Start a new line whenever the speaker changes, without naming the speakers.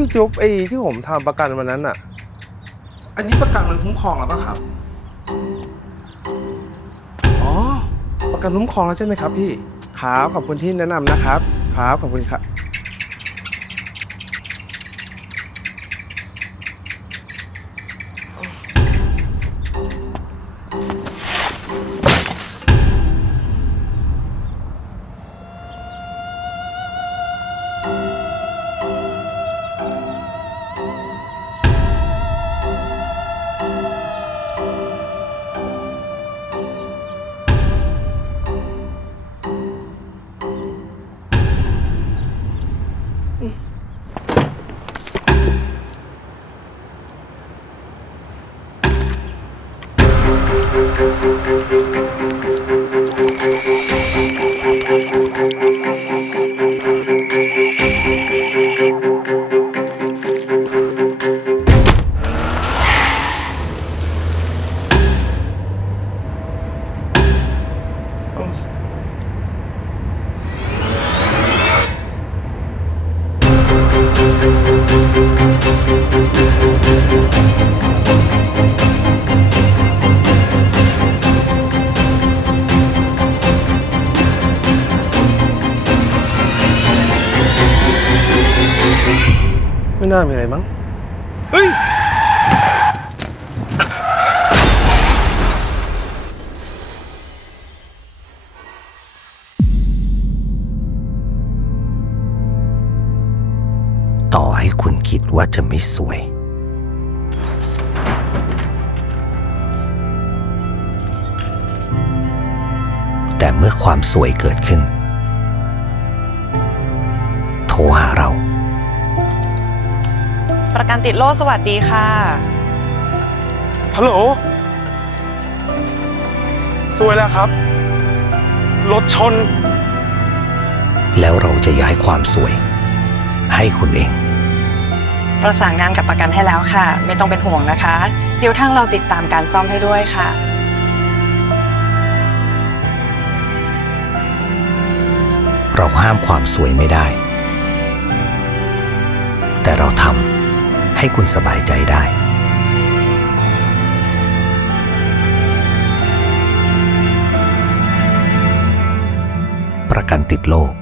อ้ยพี่จุ๊บไอ้ที่ผมทำประกันวันนั้นอะอันนี้ประกันมันคุ้มครองแล้วปะครับ อ๋อ ประกันคุ้มครองแล้วใช่ไหมครับพี่ ครับ ขอบคุณที่แนะนำนะครับ ครับ ขอบคุณครับ thank you. น่ามีอะไรมั้ง เฮ้ย
ต่อให้คุณคิดว่าจะไม่สวย แต่เมื่อความสวยเกิดขึ้น โทรหาเรา
ประกันติดโล่สวัสดีค่ะ
ฮัลโหล สวยแล้วครับ รถชน
แล้วเราจะย้ายความสวย ให้คุณเอง
ประสานงานกับประกันให้แล้วค่ะ ไม่ต้องเป็นห่วงนะคะ เดี๋ยวทางเราติดตามการซ่อมให้ด้วยค่ะ
เราห้ามความสวยไม่ได้ ให้คุณสบายใจได้ ประกันติดโลก